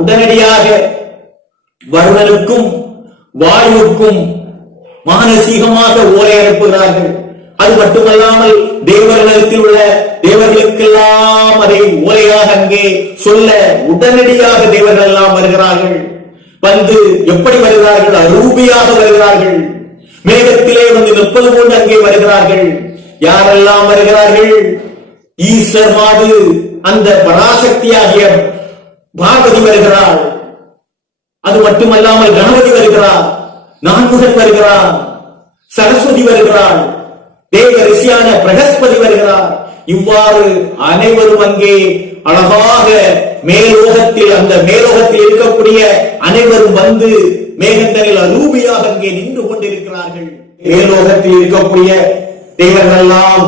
உடனடியாக வருணனுக்கும் வாயுவுக்கும் மானசீகமாக ஓலை அனுப்புகிறார்கள். அது மட்டுமல்லாமல் தேவர்களிடத்தில் உள்ள தேவர்களுக்கெல்லாம் அதை ஓலையாக அங்கே சொல்ல உடனடியாக தேவர்கள் எல்லாம் வருகிறார்கள். வந்து எப்படி வருகிறார்கள்? அரூபியாக வருகிறார்கள். மேகத்திலே வந்து நிற்பது போன்று அங்கே வருகிறார்கள். யாரெல்லாம் வருகிறார்கள்? ஈஸ்வர் மாது அந்த பராசக்தியாகிய பார்வதி வருகிறாள். அது மட்டுமல்லாமல் கணபதி வருகிறார், நான்முகன் வருகிறார், சரஸ்வதி வருகிறாள், தேவ ரிஷியான பிரகஸ்பதி வருகிறார். இவ்வாறு அனைவரும் அங்கே அழகாக மேலோகத்தில் அந்த மேலோகத்தில் இருக்கக்கூடிய அனைவரும் வந்து மேகத்தனில் அரூபியாக அங்கே நின்று கொண்டிருக்கிறார்கள். மேலோகத்தில் இருக்கக்கூடிய தேவர்கள் எல்லாம்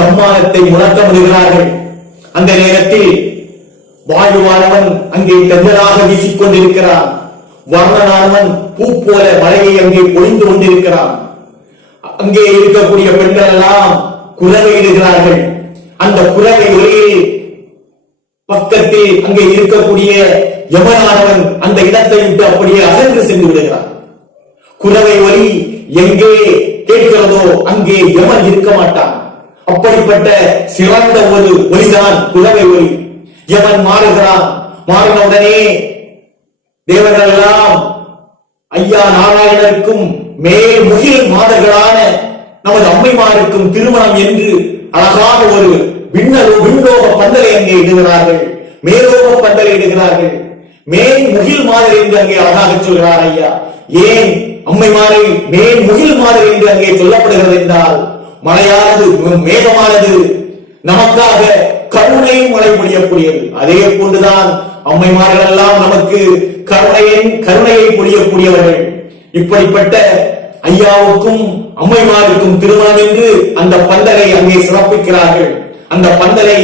தம்மானத்தை முழக்க முடிகிறார்கள். அந்த நேரத்தில் வாயுவானவன் அங்கே தென்றலாக வீசிக்கொண்டிருக்கிறான். வர்ணனானவன் பூ போல மழையை அங்கே பொழிந்து கொண்டிருக்கிறான். அங்கே இருக்கக்கூடிய பெண்கள் எல்லாம் குரவையிடுகிறார்கள். அந்த குரவை ஒலியில் பக்கத்தில் அங்கே இருக்கக்கூடிய யமனானவன் அந்த இடத்தை விட்டு அப்படியே அகன்று சென்று விடுகிறான். குரவை ஒலி எங்கே கேட்கிறதோ அங்கே யமன் இருக்க மாட்டான். அப்படிப்பட்ட சிறந்த ஒரு ஒலிதான் குரவை ஒலி. யமன் மாறுகிறான். மாறினவுடனே தேவர்கள் எல்லாம் ஐயா நாராயணருக்கும் மேல் முகில் மாதர்களான நமது அம்மைமாருக்கும் திருமணம் என்று அழகாக ஒரு விண்ணோக பந்தலை அங்கே இடுகிறார்கள். மேலோக பந்தலை இடுகிறார்கள். மேல் முகில் மாதிரி என்று அங்கே அழகாக சொல்கிறார் ஐயா. ஏன் அம்மைமாரை மேல் முகில் மாதிரி என்று அங்கே சொல்லப்படுகிறது என்றால், மழையானது மேகமானது நமக்காக கருணை மழை பொழியக்கூடியது. அதே போன்றுதான் அம்மைமார்கள் எல்லாம் நமக்கு கருணையை பொழியக்கூடியவர்கள். இப்படிப்பட்ட ஐயாவுக்கும் அம்மைமாருக்கும் திருமணம் என்று அந்த பந்தலை அங்கே சிறப்பிக்கிறார்கள். அந்த பந்தலை